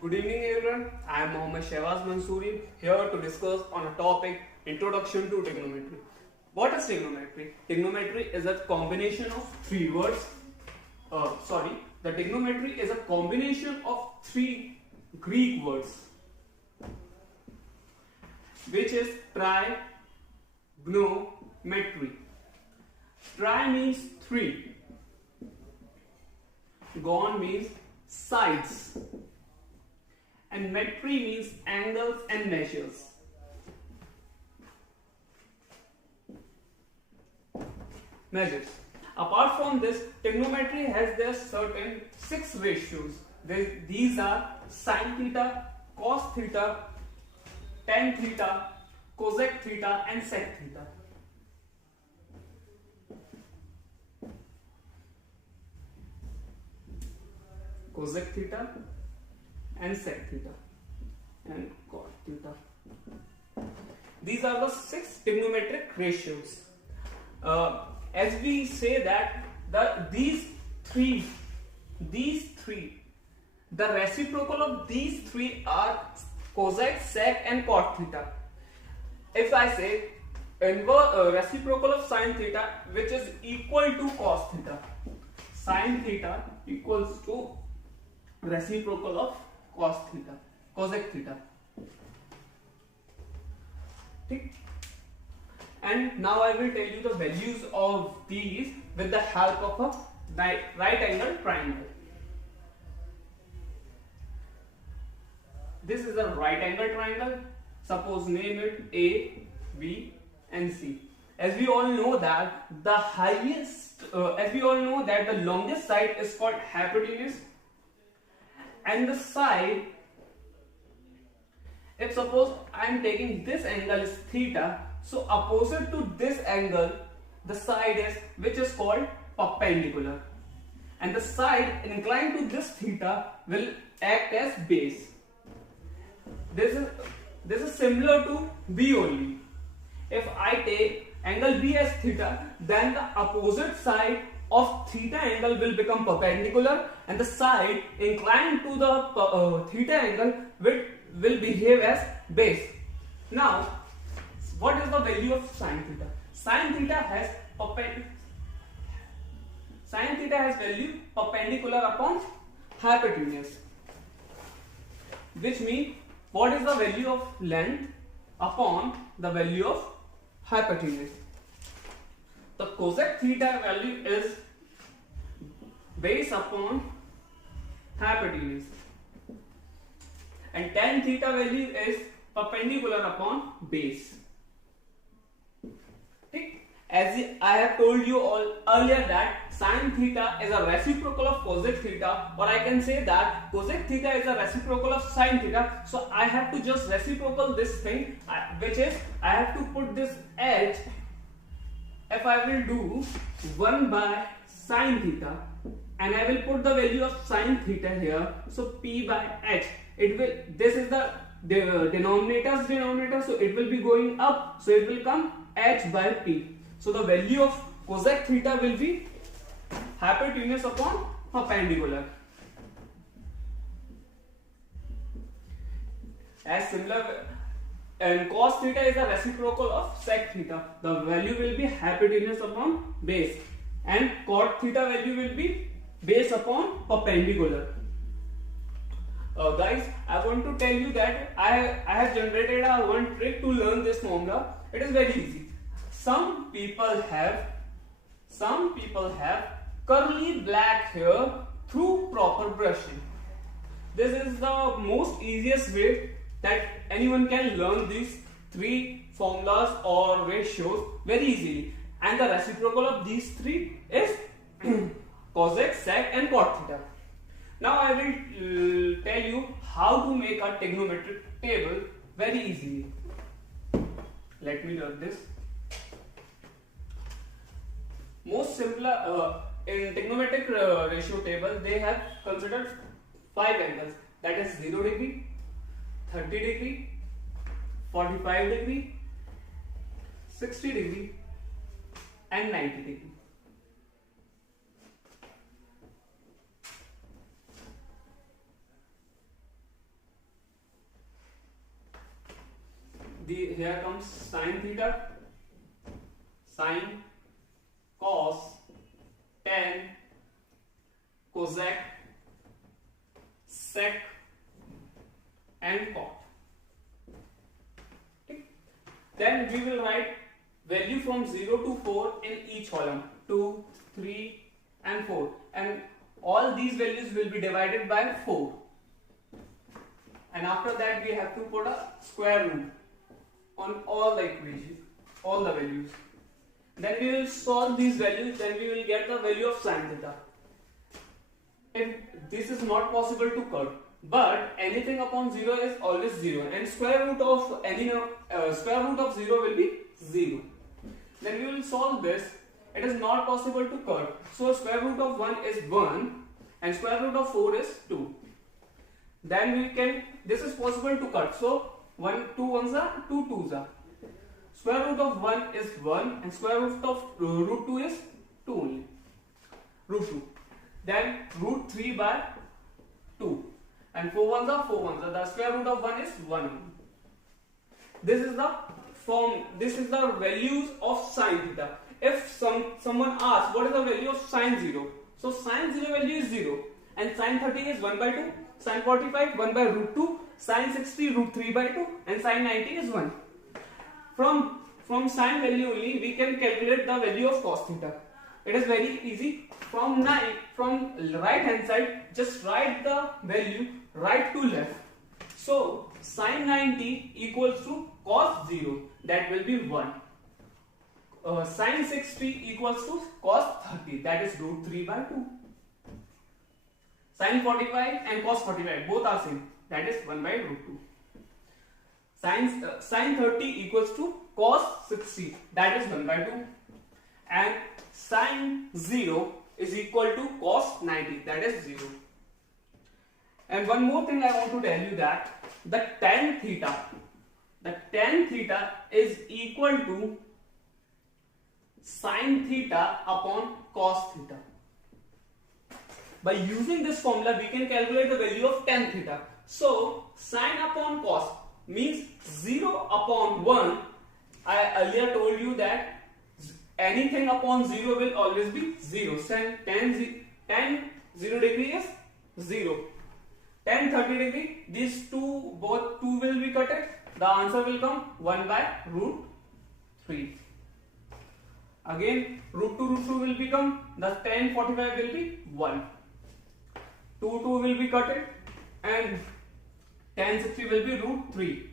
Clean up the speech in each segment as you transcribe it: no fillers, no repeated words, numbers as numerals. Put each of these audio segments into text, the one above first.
Good evening everyone, I am Mohammad Shehbaz Mansoori here to discuss on a topic Introduction to Trigonometry. What is trigonometry? Trigonometry is a combination of three words. The trigonometry is a combination of three Greek words, which is trigonometry. Tri means three, gon means sides, and metry means angles and measures. Apart from this, trigonometry has their certain 6 ratios. These are sin theta, cos theta, tan theta, cosec theta, and sec theta. Cosec theta and sec theta and cot theta. These are the 6 trigonometric ratios. As we say that these three, the reciprocal of these three are cosec, sec, and cot theta. If I say reciprocal of sin theta, which is equal to cos theta, sin theta equals to reciprocal of cos theta, cosec theta. Okay. And now I will tell you the values of these with the help of a right angle triangle. This is a right angle triangle. Suppose name it A, B, and C. As we all know that the longest side is called hypotenuse, and the side, if suppose I am taking this angle is theta, so opposite to this angle, the side is which is called perpendicular, and the side inclined to this theta will act as base. This is similar to B only. If I take angle B as theta, then the opposite side of theta angle will become perpendicular, and the side inclined to the theta angle will behave as base. Now, what is the value of sin theta? Sin theta has value perpendicular upon hypotenuse, which means what is the value of length upon the value of hypotenuse. The cosec theta value is base upon hypotenuse, and tan theta value is perpendicular upon base. As I have told you all earlier that sin theta is a reciprocal of cosec theta, or I can say that cosec theta is a reciprocal of sin theta. So I have to just reciprocal this thing, which is I have to put this h. If I will do 1 by sin theta, and I will put the value of sin theta here, so p by h. This is the denominator's denominator, so it will be going up, so it will come h by p. So the value of cosec theta will be hypotenuse upon perpendicular. As similar, and cos theta is a reciprocal of sec theta. The value will be hypotenuse upon base, and cot theta value will be base upon perpendicular. Guys, I want to tell you that I have generated one trick to learn this formula. It is very easy. Some people have curly black hair through proper brushing. This is the most easiest way that anyone can learn these 3 formulas or ratios very easily. And the reciprocal of these 3 is cosec, sec, and cot theta. Now I will tell you how to make a trigonometric table very easily. Let me learn this. Most simpler in trigonometric ratio table, they have considered 5 angles, that is 0 degree, 30 degree, 45 degree, 60 degree, and 90 degree. here comes sine theta, sine, cos, tan, cosec, sec and cot. Okay. Then we will write value from 0 to 4 in each column, 2, 3 and 4, and all these values will be divided by 4, and after that we have to put a square root on all the equations, all the values. Then we will solve these values, then we will get the value of sine theta. If this is not possible to cut, but anything upon 0 is always 0, and square root of any square root of 0 will be 0. Then we will solve this. It is not possible to cut, so square root of 1 is 1 and square root of 4 is 2. Then we can, this is possible to cut, so 2 ones are 2 twos are. Square root of 1 is 1 and square root of root 2 is 2 only, root 2. Then root 3 by 2, and 4 ones are 4 ones, so the square root of 1 is 1. This is the form, this is the values of sine theta. If someone asks what is the value of sine 0, so sine 0 value is 0, and sine 30 is 1 by 2, sine 45 1 by root 2, sine 60 root 3 by 2, and sine 90 is 1. From sine value only we can calculate the value of cos theta. It is very easy. From right hand side, just write the value right to left. So sine 90 equals to cos 0, that will be 1. Sine 60 equals to cos 30, that is root 3 by 2. Sine 45 and cos 45 both are same, that is 1 by root 2. Sine 30 equals to cos 60, that is 1 by 2. And sine 0 is equal to cos 90, that is 0. And one more thing I want to tell you, that the tan theta is equal to sine theta upon cos theta. By using this formula we can calculate the value of tan theta. So sine upon cos means 0 upon 1. I earlier told you that anything upon 0 will always be 0. Tan 0 degree is 0. Tan 30 degree, these both 2 will be cutted. The answer will come 1 by root 3. Again root 2 will become, the tan 45 will be 1. 2 will be cutted and tan 60 will be root 3.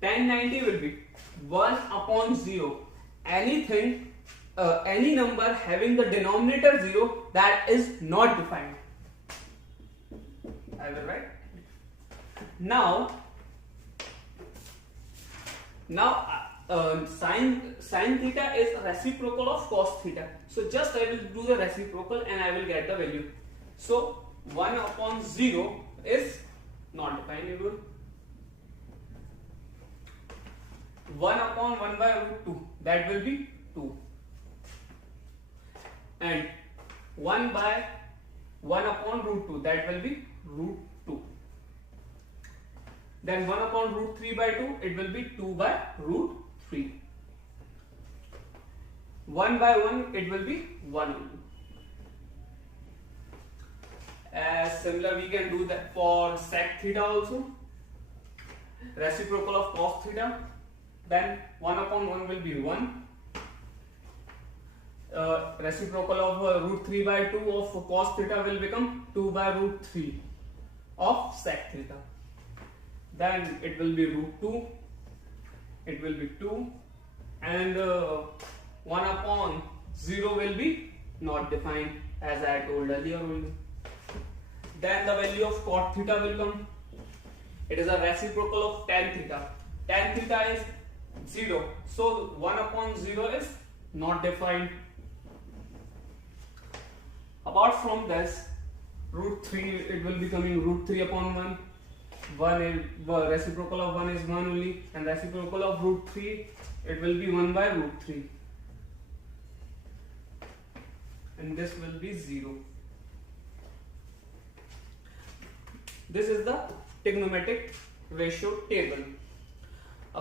Tan 90 will be 1 upon 0. Anything, any number having the denominator 0 that is not defined. I will write. Now sine theta is reciprocal of cos theta. So just I will do the reciprocal and I will get the value. So 1 upon 0 is not defined. 1 upon 1 by root 2, that will be 2. And 1 by 1 upon root 2, that will be root 2. Then 1 upon root 3 by 2, it will be 2 by root 3. 1 by 1, it will be 1. Similar we can do that for sec theta also. Reciprocal of cos theta. Then 1 upon 1 will be 1. Reciprocal of root 3 by 2 of cos theta will become 2 by root 3 of sec theta. Then it will be root 2. It will be 2. And 1 upon 0 will be not defined, as I told earlier only. Then the value of cot theta will come. It is a reciprocal of tan theta. Tan theta is 0. So 1 upon 0 is not defined. Apart from this, root 3, it will be coming root 3 upon 1. 1 is reciprocal of 1 is 1 only, and reciprocal of root 3, it will be 1 by root 3. And this will be 0. This is the trigonometric ratio table.